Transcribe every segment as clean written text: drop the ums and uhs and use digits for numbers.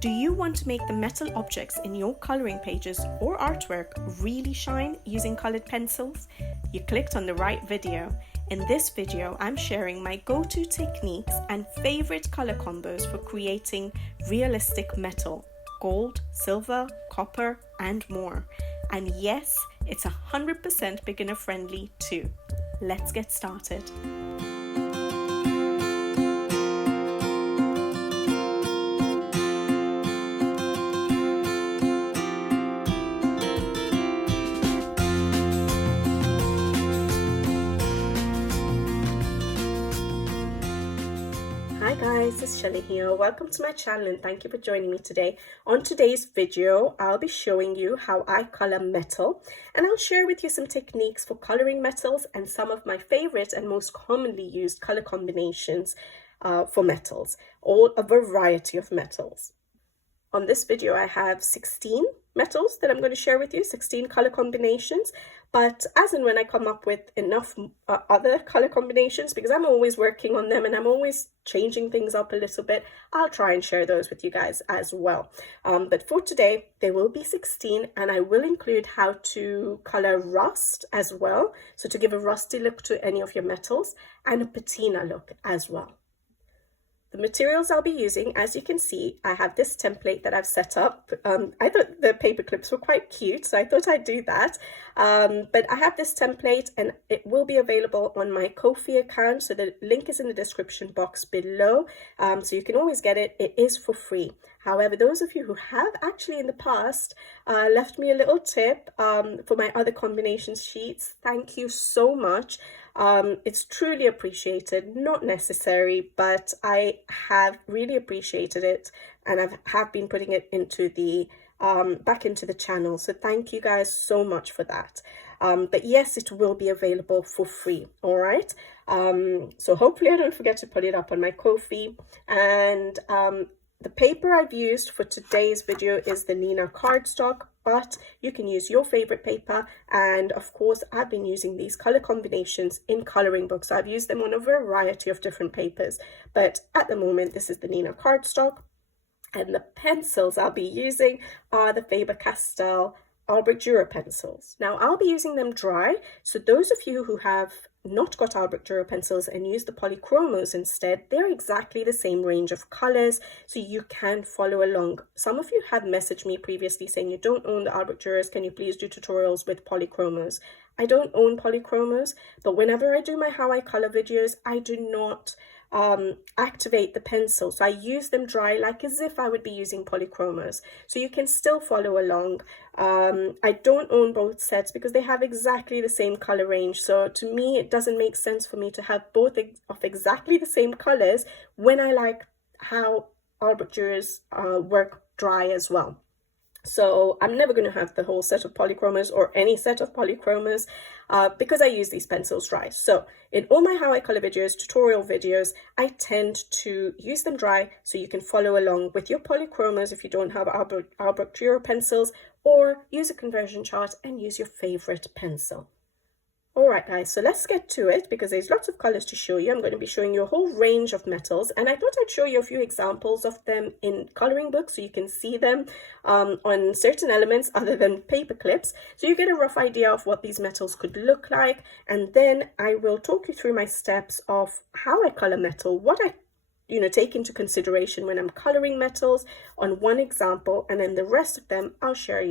Do you want to make the metal objects in your colouring pages or artwork really shine using coloured pencils? You clicked on the right video. In this video, I'm sharing my go-to techniques and favourite colour combos for creating realistic metal, gold, silver, copper and more. And yes, it's 100% beginner friendly too. Let's get started. Hi guys, it's Shelly here. Welcome to my channel and thank you for joining me today. On today's video, I'll be showing you how I color metal, and I'll share with you some techniques for coloring metals and some of my favorite and most commonly used color combinations for metals, or a variety of metals. On this video, I have 16 metals that I'm going to share with you, 16 color combinations. But as and when I come up with enough other color combinations, because I'm always working on them and I'm always changing things up a little bit, I'll try and share those with you guys as well. But for today, there will be 16, and I will include how to color rust as well. So to give a rusty look to any of your metals, and a patina look as well. The materials I'll be using, as you can see, I have this template that I've set up. I thought the paper clips were quite cute, so I thought I'd do that. But I have this template and it will be available on my Ko-fi account. So the link is in the description box below. So you can always get it. It is for free. However, those of you who have actually in the past left me a little tip for my other combinations sheets, thank you so much. It's truly appreciated, not necessary, but I have really appreciated it, and I have been putting it into the back into the channel. So thank you guys so much for that. But yes, it will be available for free. All right. So hopefully I don't forget to put it up on my Ko-fi. And the paper I've used for today's video is the Siena cardstock, but you can use your favorite paper. And of course, I've been using these color combinations in coloring books. I've used them on a variety of different papers, but at the moment, this is the Siena cardstock. And the pencils I'll be using are the Faber-Castell Albrecht Dürer pencils. Now, I'll be using them dry. So those of you who have not got Albrecht Dürer pencils and use the polychromos instead, they're exactly the same range of colors, so you can follow along. Some of you have messaged me previously saying you don't own the Albrecht Dürers, can you please do tutorials with polychromos? I don't own polychromos, but whenever I do my how I color videos, I do not activate the pencil. So I use them dry like as if I would be using polychromos. So you can still follow along. I don't own both sets because they have exactly the same color range. So to me, it doesn't make sense for me to have both of exactly the same colors when I like how Albrecht Dürers work dry as well. So I'm never going to have the whole set of polychromos or any set of polychromos because I use these pencils dry. So in all my how I color videos, tutorial videos, I tend to use them dry so you can follow along with your polychromos if you don't have Albrecht Dürer pencils, or use a conversion chart and use your favorite pencil. All right, guys, so let's get to it because there's lots of colors to show you. I'm going to be showing you a whole range of metals, and I thought I'd show you a few examples of them in coloring books so you can see them on certain elements other than paper clips, so you get a rough idea of what these metals could look like. And then I will talk you through my steps of how I color metal, what I take into consideration when I'm coloring metals on one example, and then the rest of them I'll share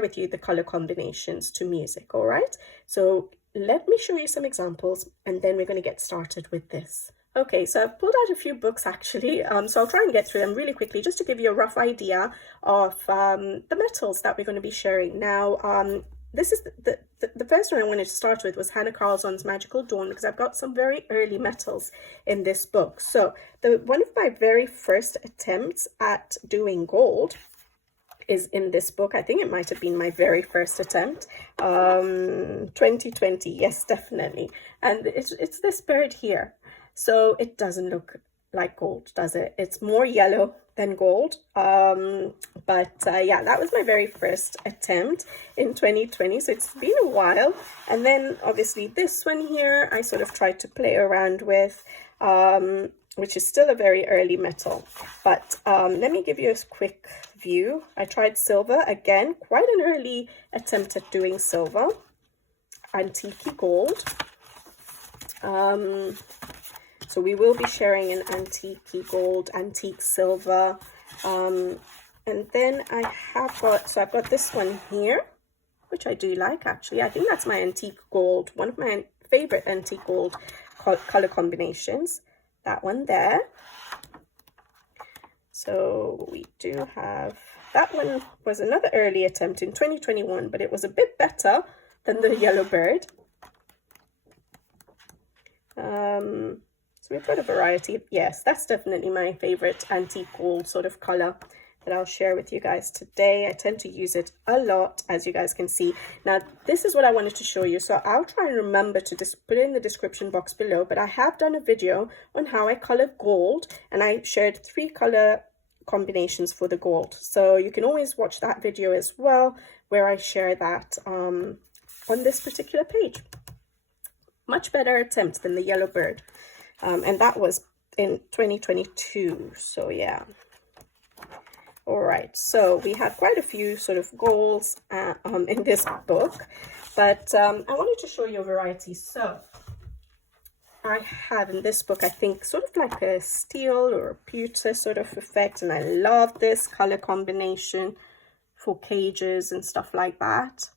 with you the color combinations to music. All right, so let me show you some examples and then we're going to get started with this. Okay, so I've pulled out a few books actually, so I'll try and get through them really quickly just to give you a rough idea of the metals that we're going to be sharing. Now, this is the first one I wanted to start with was Hannah Carlson's Magical Dawn, because I've got some very early metals in this book. So one of my very first attempts at doing gold is in this book. I think it might have been my very first attempt, 2020, yes, definitely. And it's this bird here. So it doesn't look like gold, does it? It's more yellow than gold. But yeah, that was my very first attempt in 2020. So it's been a while. And then obviously this one here, I sort of tried to play around with. which is still a very early metal. But let me give you a quick view. I tried silver again, quite an early attempt at doing silver. Antique gold. So we will be sharing an antique gold, antique silver. And then I have got, so I've got this one here, which I do like actually. I think that's my antique gold, one of my favorite antique gold color combinations. That one there. So we do have, that one was another early attempt in 2021, but it was a bit better than the yellow bird. So we've got a variety. Yes, that's definitely my favorite antique gold sort of color that I'll share with you guys today. I tend to use it a lot, as you guys can see. Now, this is what I wanted to show you. So I'll try and remember to just put it in the description box below, but I have done a video on how I color gold, and I shared 3 color combinations for the gold. So you can always watch that video as well, where I share that on this particular page. Much better attempt than the yellow bird. And that was in 2022. So yeah. All right, so we have quite a few sort of golds in this book, but I wanted to show you a variety. So I have in this book, I think, sort of like a steel or a pewter sort of effect, and I love this color combination for cages and stuff like that.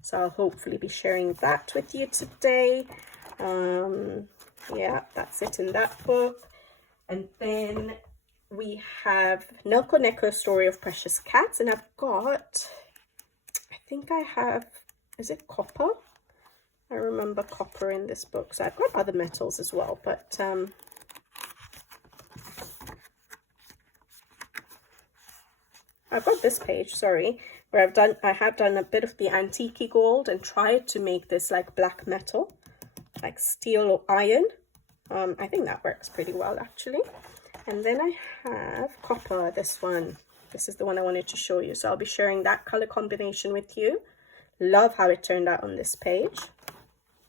So I'll hopefully be sharing that with you today. Yeah, that's it in that book. And then we have Nelko Neko Story of Precious Cats, and I've got, I think I have, is it copper? I remember copper in this book. So I've got other metals as well, but I've got this page, sorry, where I have done a bit of the antique gold and tried to make this like black metal, like steel or iron. I think that works pretty well actually. And then I have copper, this one. This is the one I wanted to show you. So I'll be sharing that color combination with you. Love how it turned out on this page.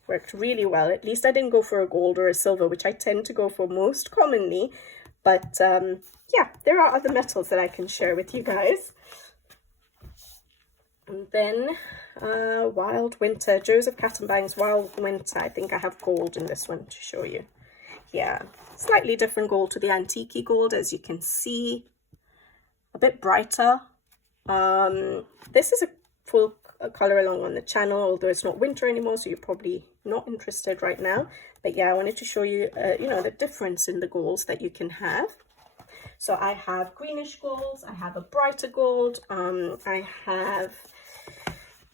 Worked really well. At least I didn't go for a gold or a silver, which I tend to go for most commonly. But yeah, there are other metals that I can share with you guys. And then Wild Winter, Joseph Kattenbang's Wild Winter. I think I have gold in this one to show you. Yeah, slightly different gold to the antique gold, as you can see. A bit brighter. This is a full color along on the channel, although it's not winter anymore, so you're probably not interested right now. But yeah, I wanted to show you, you know, the difference in the golds that you can have. So I have greenish golds, I have a brighter gold, I have,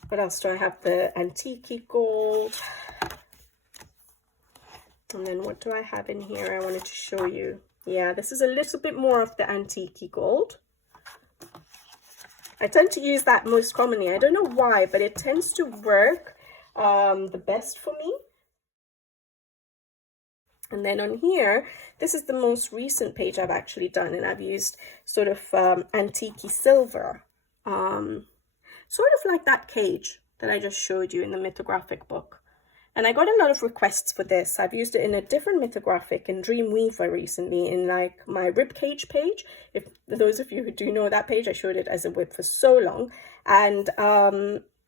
what else do I have? The antique gold. And then what do I have in here? I wanted to show you. Yeah, this is a little bit more of the antique gold. I tend to use that most commonly. I don't know why, but it tends to work the best for me. And then on here, this is the most recent page I've actually done, and I've used sort of antique silver. Sort of like that cage that I just showed you in the mythographic book. And I got a lot of requests for this. I've used it in a different mythographic in Dreamweaver recently in like my ribcage page. If those of you who do know that page, I showed it as a whip for so long. And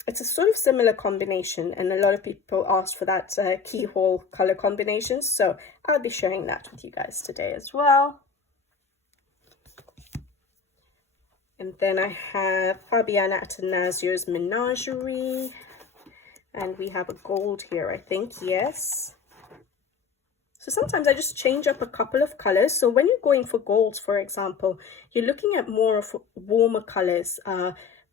it's a sort of similar combination. And a lot of people asked for that keyhole color combination. So I'll be sharing that with you guys today as well. And then I have Fabiana Atanasios Menagerie. And we have a gold here, I think, yes. So sometimes I just change up a couple of colors. So when you're going for golds, for example, you're looking at more of warmer colors,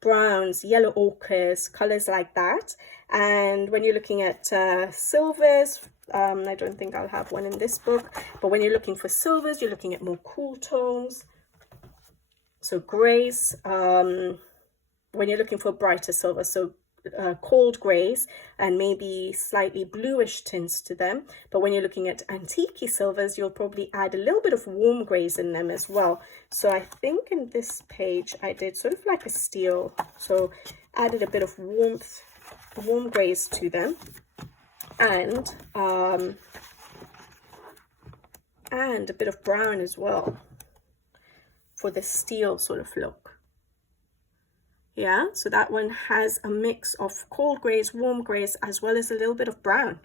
browns, yellow ochres, colors like that. And when you're looking at silvers, I don't think I'll have one in this book, but when you're looking for silvers, you're looking at more cool tones. So grays, when you're looking for brighter silver, so cold grays and maybe slightly bluish tints to them. But when you're looking at antique silvers, you'll probably add a little bit of warm grays in them as well. So I think in this page I did sort of like a steel, so added a bit of warm grays to them, and and a bit of brown as well for the steel sort of look. Yeah, so that one has a mix of cold grays, warm grays, as well as a little bit of brown.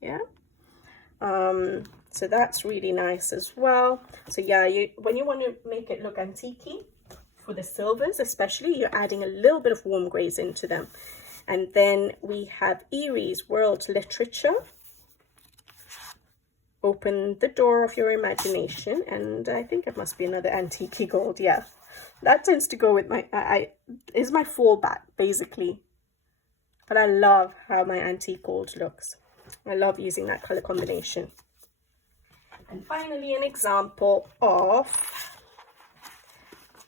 Yeah. So that's really nice as well. So yeah, when you want to make it look antique-y, for the silvers especially, you're adding a little bit of warm grays into them. And then we have Erie's World Literature. Open the door of your imagination, and I think it must be another antique gold. Yeah, that tends to go with my is my fallback basically, but I love how my antique gold looks. I love using that color combination. And finally, an example of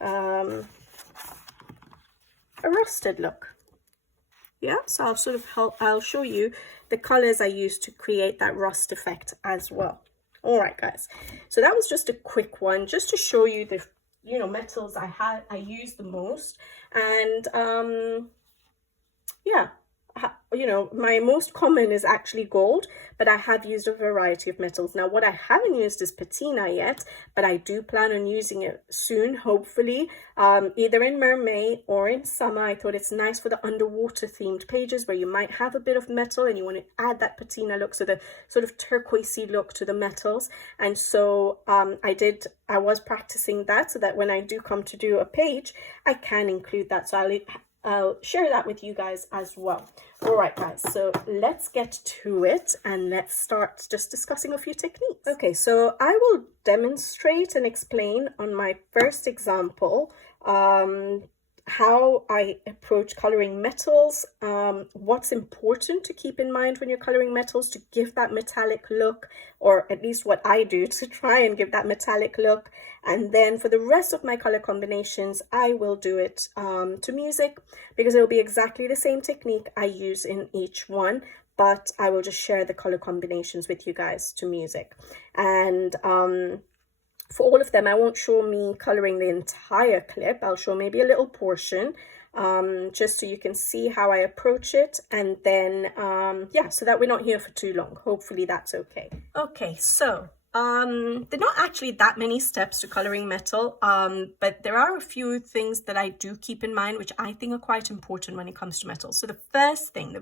a rusted look. Yeah, so I'll show you the colors I used to create that rust effect as well. All right, guys, so that was just a quick one, just to show you the metals I use the most. And yeah, my most common is actually gold, but I have used a variety of metals. Now, what I haven't used is patina yet, but I do plan on using it soon, hopefully, either in mermaid or in summer. I thought it's nice for the underwater themed pages where you might have a bit of metal and you want to add that patina look, so the sort of turquoisey look to the metals. And so I was practicing that so that when I do come to do a page, I can include that. So I'll share that with you guys as well. All right, guys, so let's get to it and let's start just discussing a few techniques. Okay, so I will demonstrate and explain on my first example how I approach coloring metals, what's important to keep in mind when you're coloring metals to give that metallic look, or at least what I do to try and give that metallic look. And then for the rest of my color combinations, I will do it to music, because it'll be exactly the same technique I use in each one, but I will just share the color combinations with you guys to music. And for all of them, I won't show me coloring the entire clip. I'll show maybe a little portion, just so you can see how I approach it. And then, yeah, so that we're not here for too long. Hopefully that's okay. Okay, so there are not actually that many steps to coloring metal, but there are a few things that I do keep in mind, which I think are quite important when it comes to metal. So the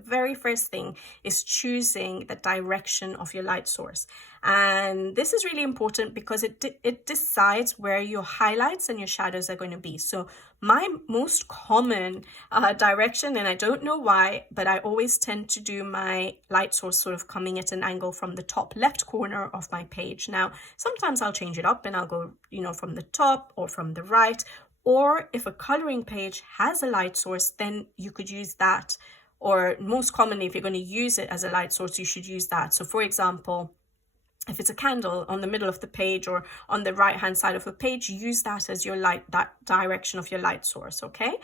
very first thing is choosing the direction of your light source. And this is really important because it decides where your highlights and your shadows are going to be. So my most common direction, and I don't know why, but I always tend to do my light source sort of coming at an angle from the top left corner of my page. Now, sometimes I'll change it up and I'll go, from the top or from the right. Or if a coloring page has a light source, then you could use that. Or most commonly, if you're going to use it as a light source, you should use that. So for example, if it's a candle on the middle of the page or on the right hand side of the page, use that as your that direction of your light source, okay?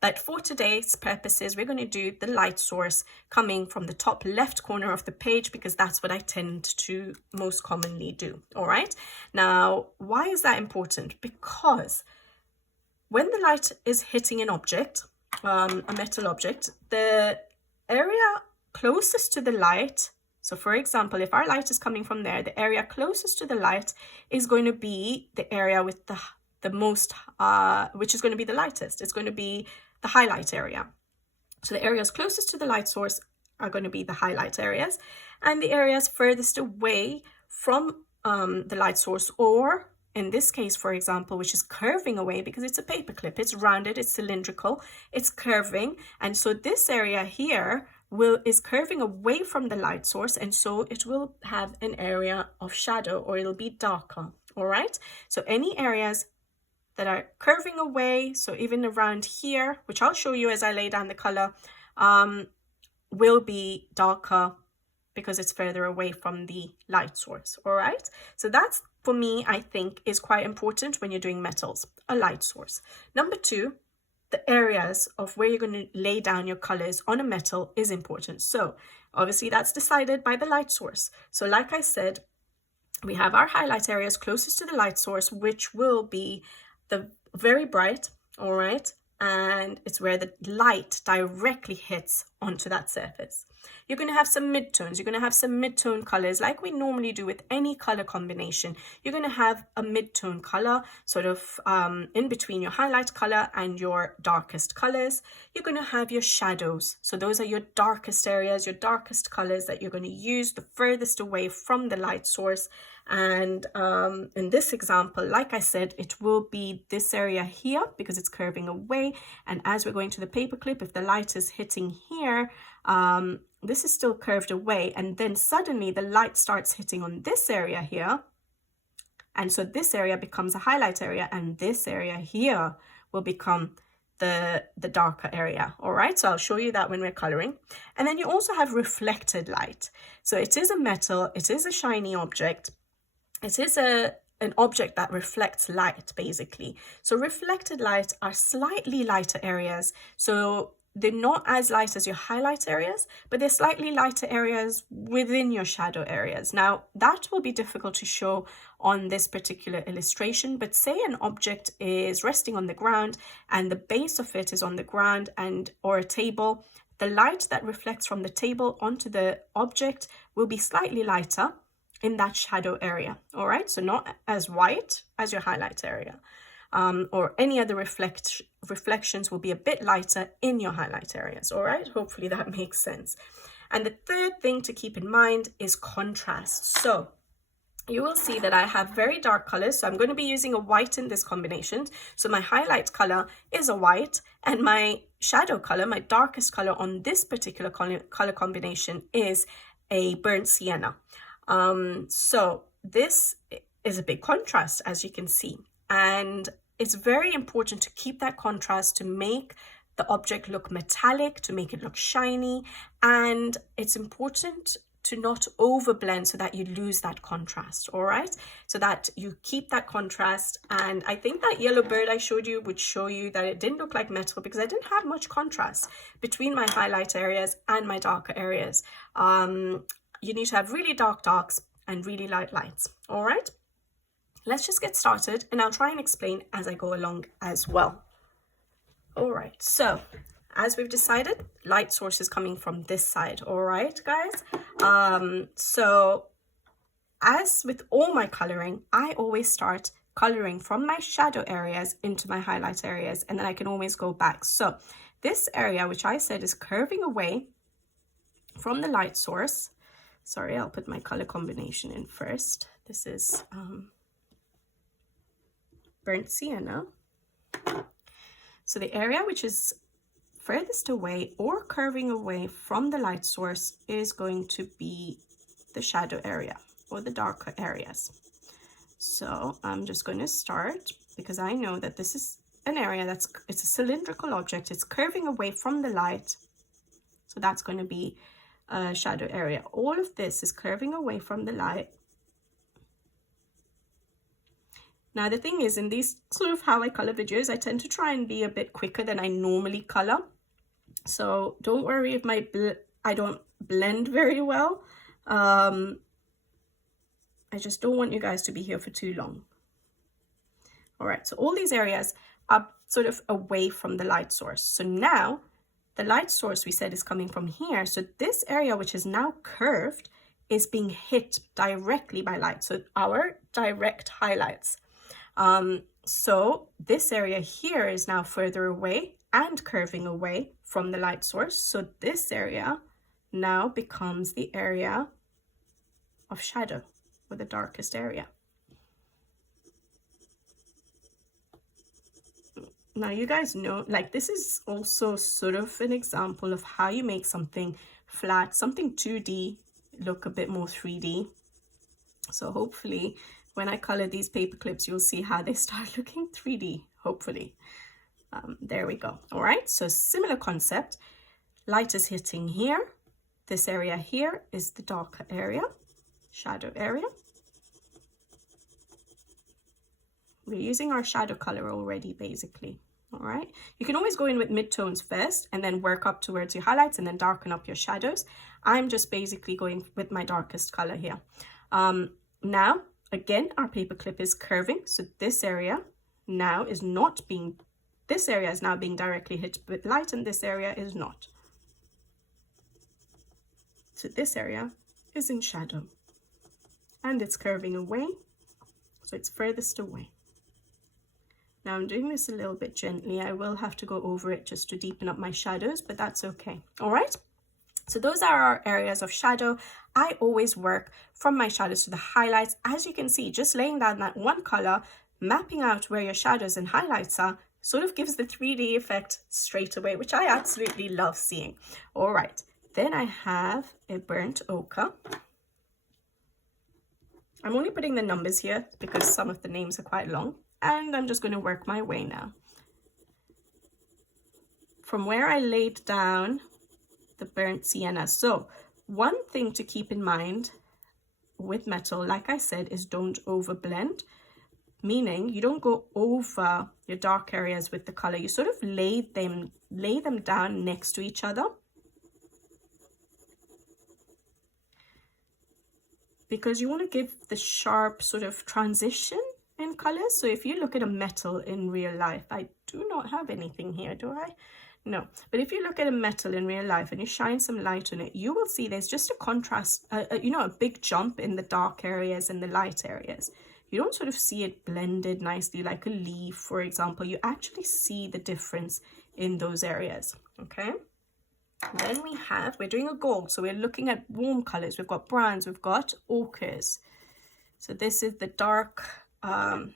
But for today's purposes, we're going to do the light source coming from the top left corner of the page, because that's what I tend to most commonly do. All right. Now, why is that important? Because when the light is hitting an object, a metal object, the area closest to the light, so for example, if our light is coming from there, the area closest to the light is going to be the area with the most, which is going to be the lightest. It's going to be the highlight area. So the areas closest to the light source are going to be the highlight areas, and the areas furthest away from the light source, or in this case, for example, which is curving away, because it's a paper clip, it's rounded, it's cylindrical, it's curving, and so this area here is curving away from the light source, and so it will have an area of shadow, or it'll be darker. All right, so any areas that are curving away, so even around here, which I'll show you as I lay down the color, will be darker because it's further away from the light source. All right, so that's, for me, I think is quite important when you're doing metals, a light source. Number two, the areas of where you're going to lay down your colors on a metal is important. So obviously that's decided by the light source. So like I said, we have our highlight areas closest to the light source, which will be the very bright, all right, and it's where the light directly hits onto that surface. You're going to have some midtones. You're going to have some midtone colors like we normally do with any color combination. You're going to have a midtone color sort of in between your highlight color and your darkest colors. You're going to have your shadows. So those are your darkest areas, your darkest colors that you're going to use the furthest away from the light source. And in this example, like I said, it will be this area here because it's curving away. And as we're going to the paperclip, if the light is hitting here, this is still curved away. And then suddenly the light starts hitting on this area here. And so this area becomes a highlight area, and this area here will become the darker area. All right, so I'll show you that when we're coloring. And then you also have reflected light. So it is a metal, it is a shiny object. It is an object that reflects light, basically. So reflected light are slightly lighter areas. So they're not as light as your highlight areas, but they're slightly lighter areas within your shadow areas. Now, that will be difficult to show on this particular illustration, but say an object is resting on the ground and the base of it is on the ground or a table. The light that reflects from the table onto the object will be slightly lighter in that shadow area. All right, so not as white as your highlight area, or any other reflections will be a bit lighter in your highlight areas. All right, hopefully that makes sense. And the third thing to keep in mind is contrast. So you will see that I have very dark colors. So I'm going to be using a white in this combination. So my highlight color is a white, and my shadow color, my darkest color on this particular color combination is a burnt sienna. So this is a big contrast, as you can see, and it's very important to keep that contrast to make the object look metallic, to make it look shiny, and it's important to not overblend so that you lose that contrast. All right, so that you keep that contrast. And I think that yellow bird I showed you would show you that it didn't look like metal because I didn't have much contrast between my highlight areas and my darker areas. You need to have really dark darks and really light lights. All right, let's just get started, and I'll try and explain as I go along as well. All right, so as we've decided, light source is coming from this side. All right, guys. So as with all my coloring, I always start coloring from my shadow areas into my highlight areas, and then I can always go back. So this area, which I said is curving away from the light source. Sorry, I'll put my color combination in first. This is burnt sienna. So the area which is furthest away or curving away from the light source is going to be the shadow area or the darker areas. So I'm just going to start because I know that this is an area it's a cylindrical object. It's curving away from the light. So that's going to be shadow area. All of this is curving away from the light. Now the thing is, in these sort of how I color videos, I tend to try and be a bit quicker than I normally color. So don't worry if I don't blend very well. I just don't want you guys to be here for too long. All right, so all these areas are sort of away from the light source. So now the light source we said is coming from here. So this area, which is now curved, is being hit directly by light. So our direct highlights. So this area here is now further away and curving away from the light source. So this area now becomes the area of shadow, or the darkest area. Now you guys know, like, this is also sort of an example of how you make something flat, something 2D, look a bit more 3D. So hopefully when I color these paper clips, you'll see how they start looking 3D, hopefully. There we go. All right, so similar concept. Light is hitting here. This area here is the darker area, shadow area. We're using our shadow color already, basically. All right, you can always go in with midtones first and then work up towards your highlights and then darken up your shadows. I'm just basically going with my darkest color here. Now, again, our paper clip is curving. So this area now is not being, this area is now being directly hit with light, and this area is not. So this area is in shadow and it's curving away, so it's furthest away. Now I'm doing this a little bit gently. I will have to go over it just to deepen up my shadows, but that's okay. All right. So those are our areas of shadow. I always work from my shadows to the highlights. As you can see, just laying down that one color, mapping out where your shadows and highlights are, sort of gives the 3D effect straight away, which I absolutely love seeing. All right. Then I have a burnt ochre. I'm only putting the numbers here because some of the names are quite long. And I'm just going to work my way now. From where I laid down the burnt sienna. So one thing to keep in mind with metal, like I said, is don't overblend. Meaning you don't go over your dark areas with the color. You sort of lay them down next to each other. Because you want to give the sharp sort of transition in colors. So if you look at a metal in real life, I do not have anything here, do I? No. But if you look at a metal in real life and you shine some light on it, you will see there's just a contrast, you know, a big jump in the dark areas and the light areas. You don't sort of see it blended nicely like a leaf, for example. You actually see the difference in those areas, okay? Then we're doing a gold, so we're looking at warm colors. We've got browns, we've got ochres. So this is the dark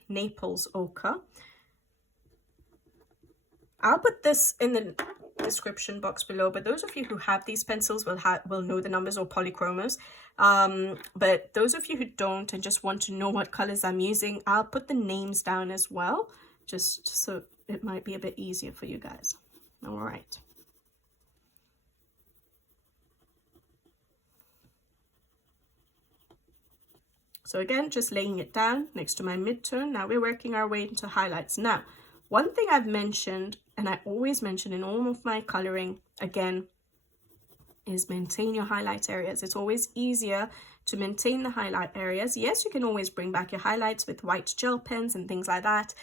Naples ochre. I'll put this in the description box below, but those of you who have these pencils will know the numbers, or polychromos. But those of you who don't and just want to know what colors I'm using, I'll put the names down as well, just so it might be a bit easier for you guys. All right. So again, just laying it down next to my midtone. Now we're working our way into highlights. Now, one thing I've mentioned, and I always mention in all of my coloring, again, is maintain your highlight areas. It's always easier to maintain the highlight areas. Yes, you can always bring back your highlights with white gel pens and things like that.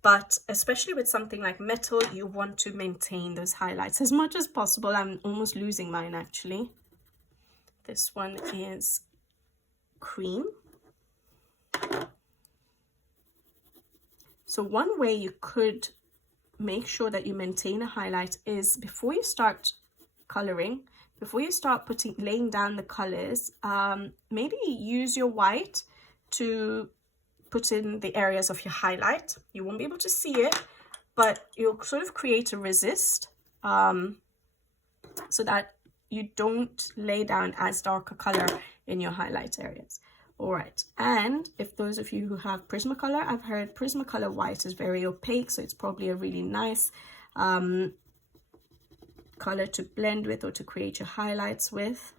But especially with something like metal, you want to maintain those highlights as much as possible. I'm almost losing mine, actually. This one is cream. So one way you could make sure that you maintain a highlight is before you start coloring, before you start laying down the colors, maybe use your white to put in the areas of your highlight. You won't be able to see it, but you'll sort of create a resist so that you don't lay down as dark a color in your highlight areas. All right, and if those of you who have Prismacolor, I've heard Prismacolor white is very opaque, so it's probably a really nice color to blend with or to create your highlights with.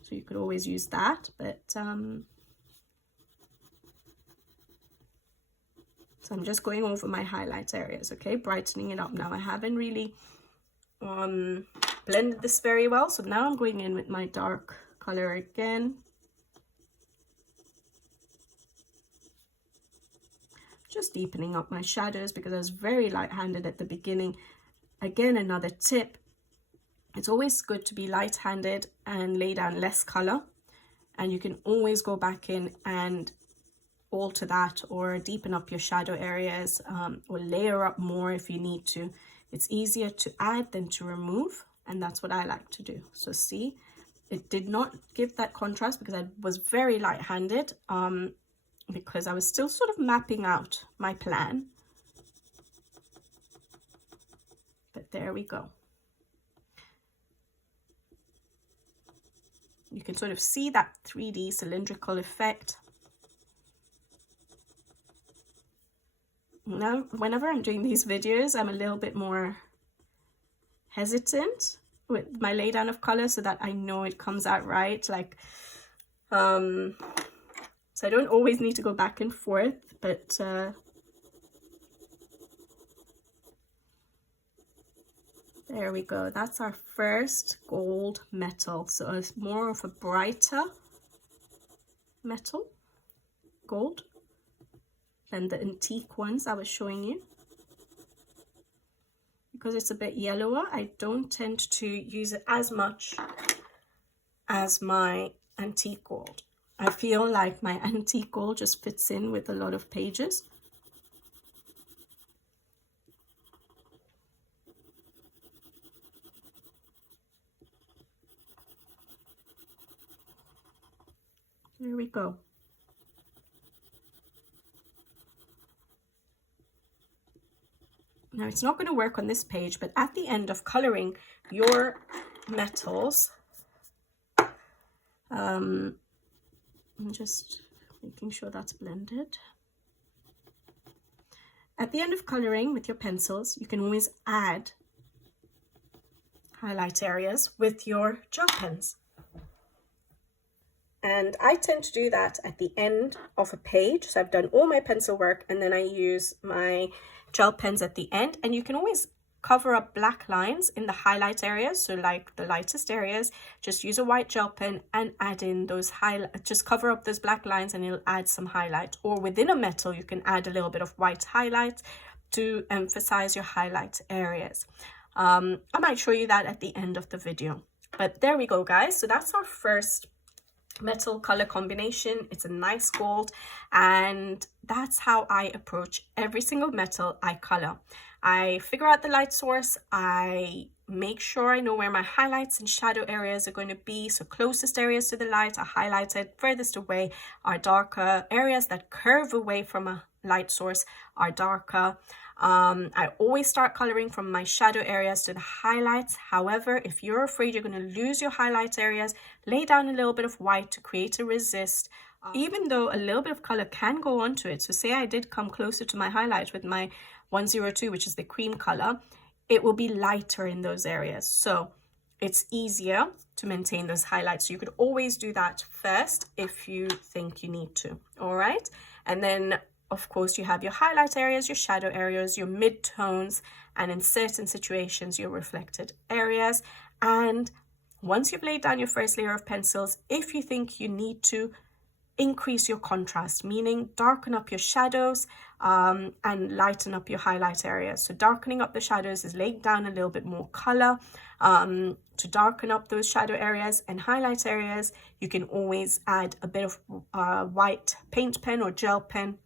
So you could always use that, but so I'm just going over my highlight areas, okay, brightening it up. Now I haven't really blended this very well, so now I'm going in with my dark color again. Just deepening up my shadows because I was very light-handed at the beginning. Again, another tip, it's always good to be light-handed and lay down less color, and you can always go back in and alter that or deepen up your shadow areas, or layer up more if you need to. It's easier to add than to remove, and that's what I like to do. So see, it did not give that contrast because I was very light-handed, because I was still sort of mapping out my plan. But there we go. You can sort of see that 3D cylindrical effect. Now, whenever I'm doing these videos, I'm a little bit more hesitant with my laydown of color so that I know it comes out right. Like, so I don't always need to go back and forth, but there we go. That's our first gold metal. So it's more of a brighter metal, gold, than the antique ones I was showing you. Because it's a bit yellower, I don't tend to use it as much as my antique gold. I feel like my antique gold just fits in with a lot of pages. There we go. Now it's not going to work on this page, but at the end of coloring your metals, I'm just making sure that's blended. At the end of coloring with your pencils, you can always add highlight areas with your gel pens. And I tend to do that at the end of a page. So I've done all my pencil work and then I use my gel pens at the end. And you can always cover up black lines in the highlight areas. So like the lightest areas, just use a white gel pen and add in those just cover up those black lines and it'll add some highlight. Or within a metal, you can add a little bit of white highlight to emphasize your highlight areas. I might show you that at the end of the video. But there we go, guys. So that's our first metal color combination. It's a nice gold, and that's how I approach every single metal I color. I figure out the light source, I make sure I know where my highlights and shadow areas are going to be. So closest areas to the light are highlighted, furthest away are darker. Areas that curve away from a light source are darker. I always start coloring from my shadow areas to the highlights. However, if you're afraid you're going to lose your highlight areas, lay down a little bit of white to create a resist, even though a little bit of color can go onto it. So say I did come closer to my highlight with my 102, which is the cream color, it will be lighter in those areas. So it's easier to maintain those highlights. So you could always do that first if you think you need to. All right. And then of course, you have your highlight areas, your shadow areas, your mid-tones, and in certain situations, your reflected areas. And once you've laid down your first layer of pencils, if you think you need to, increase your contrast, meaning darken up your shadows and lighten up your highlight areas. So darkening up the shadows is laying down a little bit more color. To darken up those shadow areas and highlight areas, you can always add a bit of white paint pen or gel pen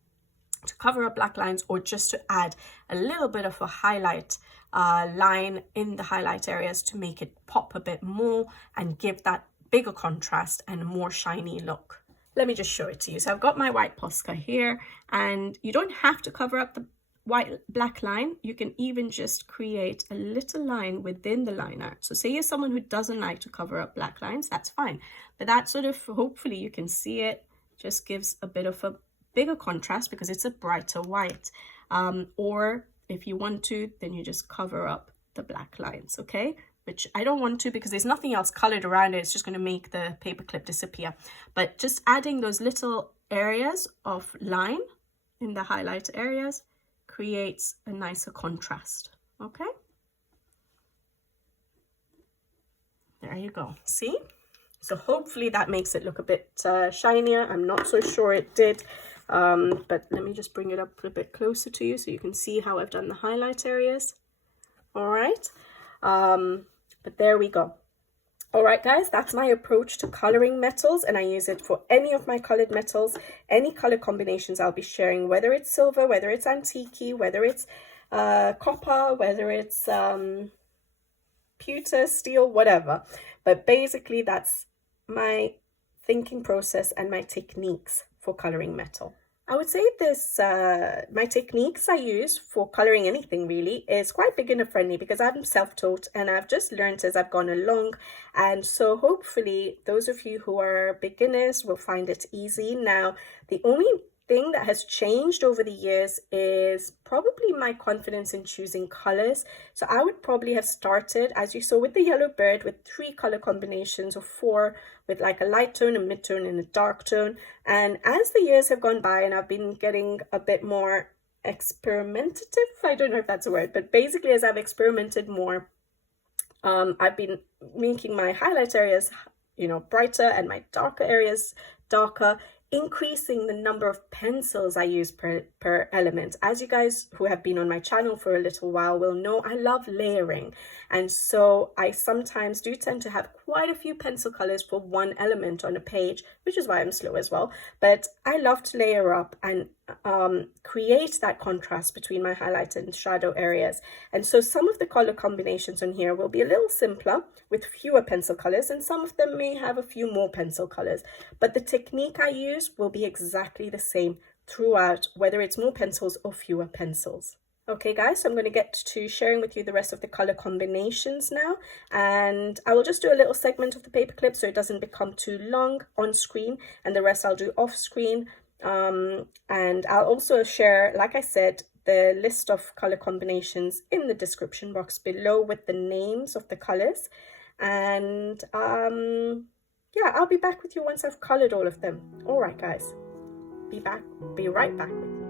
to cover up black lines, or just to add a little bit of a highlight line in the highlight areas to make it pop a bit more and give that bigger contrast and more shiny look. Let me just show it to you. So I've got my white Posca here, and you don't have to cover up the black line. You can even just create a little line within the line art. So say you're someone who doesn't like to cover up black lines, that's fine. But that sort of, hopefully you can see it, just gives a bit of a bigger contrast because it's a brighter white. Or if you want to, then you just cover up the black lines, okay? Which I don't want to because there's nothing else colored around it. It's just going to make the paperclip disappear. But just adding those little areas of line in the highlight areas creates a nicer contrast, okay? There you go. See? So hopefully that makes it look a bit shinier. I'm not so sure it did. But let me just bring it up a bit closer to you so you can see how I've done the highlight areas. All right. But there we go. All right, guys, that's my approach to coloring metals, and I use it for any of my colored metals, any color combinations I'll be sharing, whether it's silver, whether it's antique, whether it's copper, whether it's pewter, steel, whatever. But basically, that's my thinking process and my techniques for coloring metal. I would say this, my techniques I use for coloring anything really is quite beginner friendly because I'm self-taught and I've just learned as I've gone along. And so hopefully those of you who are beginners will find it easy. Now, the only thing that has changed over the years is probably my confidence in choosing colors. So I would probably have started, as you saw with the yellow bird, with 3 color combinations or 4, with like a light tone, a mid-tone, and a dark tone. And as the years have gone by and I've been getting a bit more experimentative, I don't know if that's a word, but basically as I've experimented more, I've been making my highlight areas, you know, brighter and my darker areas darker increasing the number of pencils I use per element. As you guys who have been on my channel for a little while will know, I love layering. And so I sometimes do tend to have quite a few pencil colors for one element on a page, which is why I'm slow as well. But I love to layer up and create that contrast between my highlight and shadow areas. And so some of the color combinations on here will be a little simpler with fewer pencil colors, and some of them may have a few more pencil colors. But the technique I use will be exactly the same throughout, whether it's more pencils or fewer pencils. Okay guys, so I'm going to get to sharing with you the rest of the color combinations now, and I will just do a little segment of the paperclip so it doesn't become too long on screen, and the rest I'll do off screen. And I'll also share, like I said, the list of color combinations in the description box below with the names of the colors. And yeah, I'll be back with you once I've colored all of them. All right guys, be right back with you.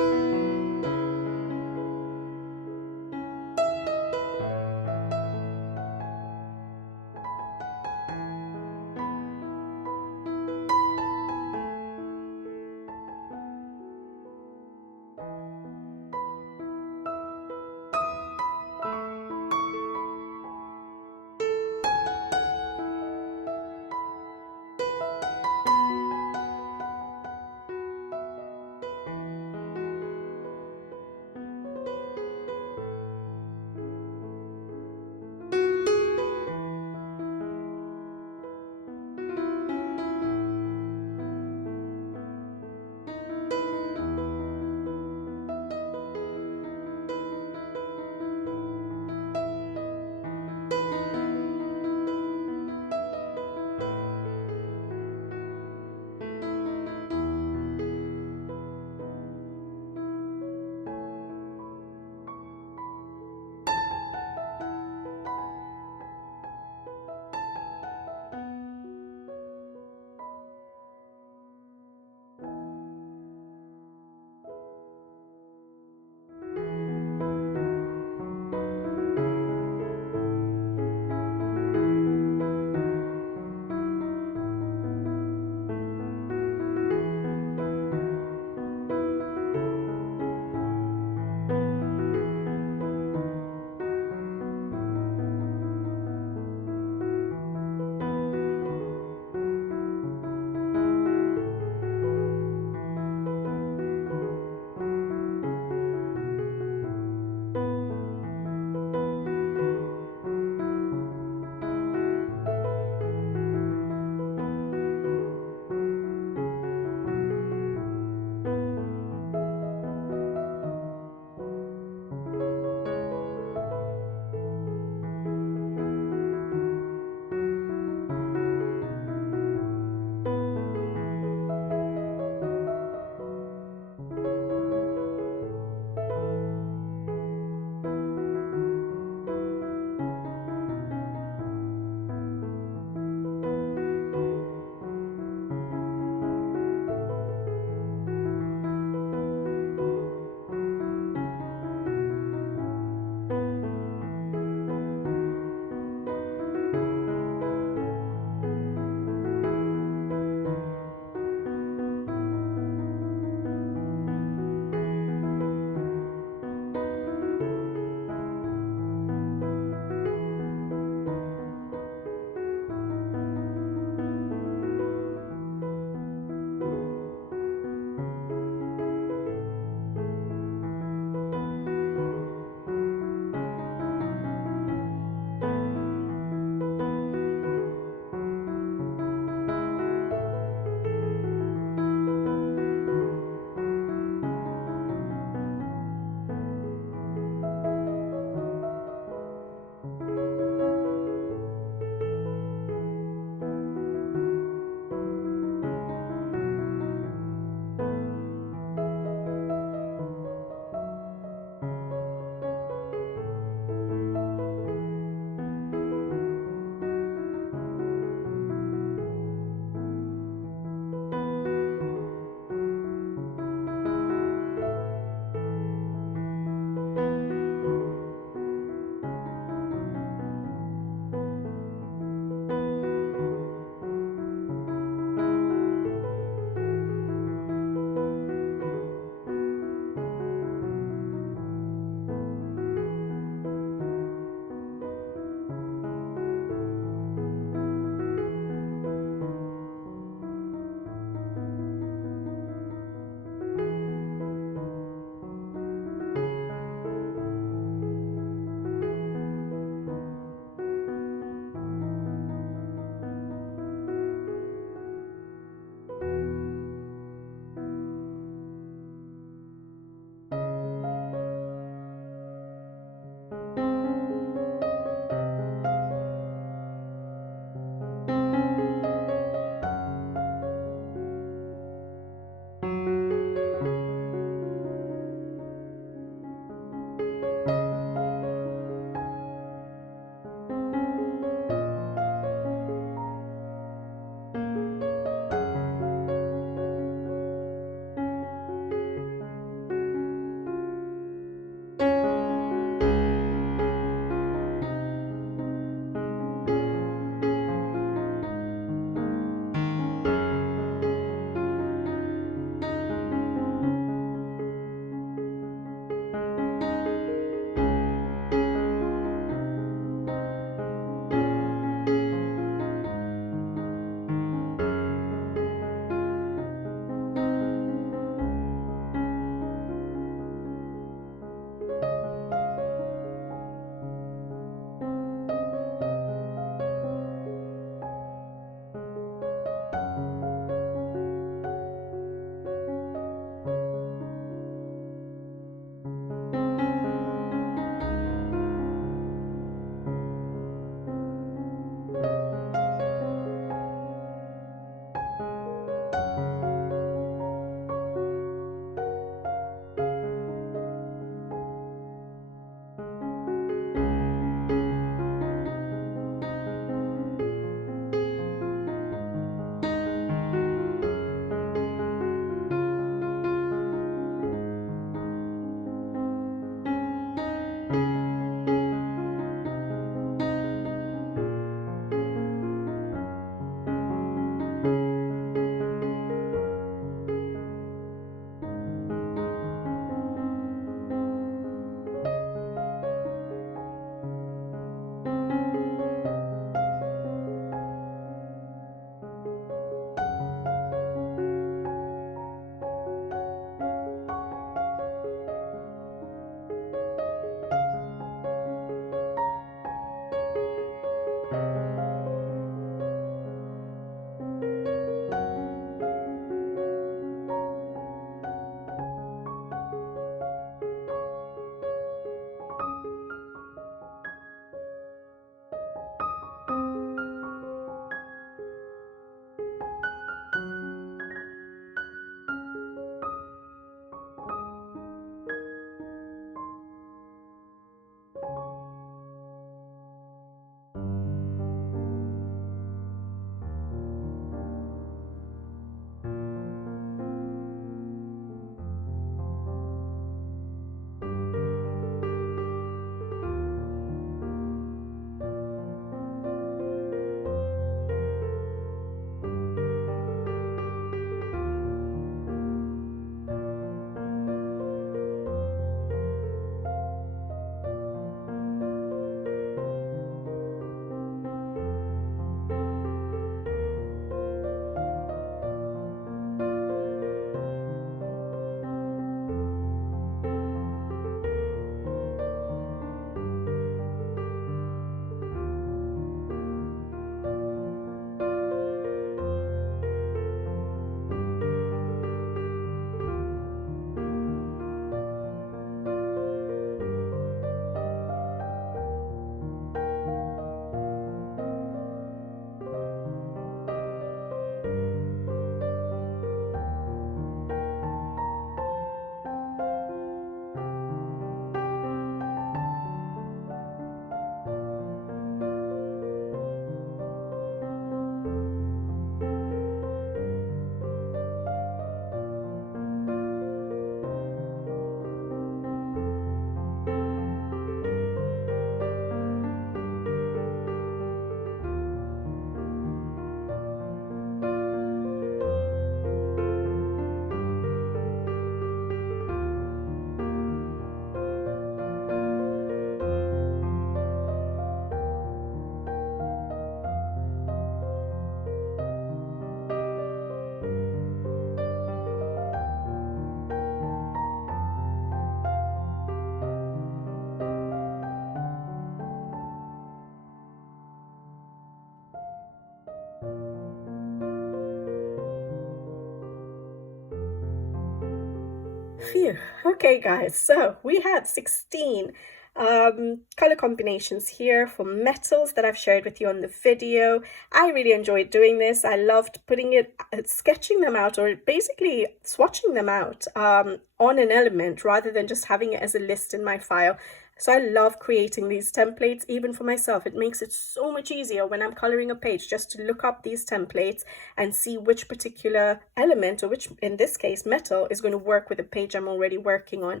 Phew. Okay, guys, so we had 16 color combinations here for metals that I've shared with you on the video. I really enjoyed doing this. I loved putting it, sketching them out, or basically swatching them out on an element rather than just having it as a list in my file. So I love creating these templates, even for myself. It makes it so much easier when I'm coloring a page just to look up these templates and see which particular element, or which, in this case, metal, is going to work with the page I'm already working on.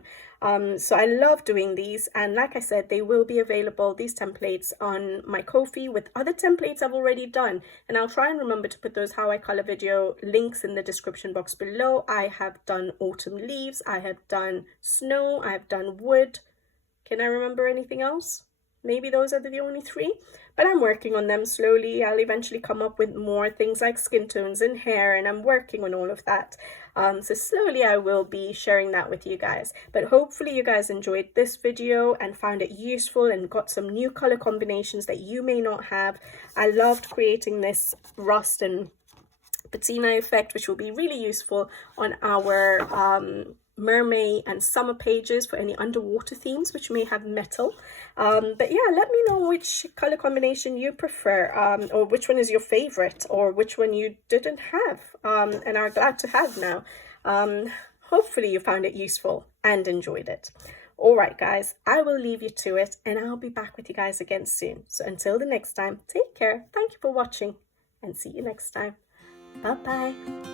So I love doing these. And like I said, they will be available, these templates, on my Ko-fi with other templates I've already done. And I'll try and remember to put those How I Color video links in the description box below. I have done autumn leaves, I have done snow, I have done wood. Can I remember anything else? Maybe those are the only three, but I'm working on them slowly. I'll eventually come up with more things like skin tones and hair, and I'm working on all of that. So slowly I will be sharing that with you guys. But hopefully you guys enjoyed this video and found it useful and got some new color combinations that you may not have. I loved creating this rust and patina effect, which will be really useful on our mermaid and summer pages for any underwater themes which may have metal. But yeah, let me know which color combination you prefer, or which one is your favorite, or which one you didn't have and are glad to have now. Hopefully you found it useful and enjoyed it. All right, guys, I will leave you to it, and I'll be back with you guys again soon. So until the next time, take care, thank you for watching, and see you next time. Bye bye.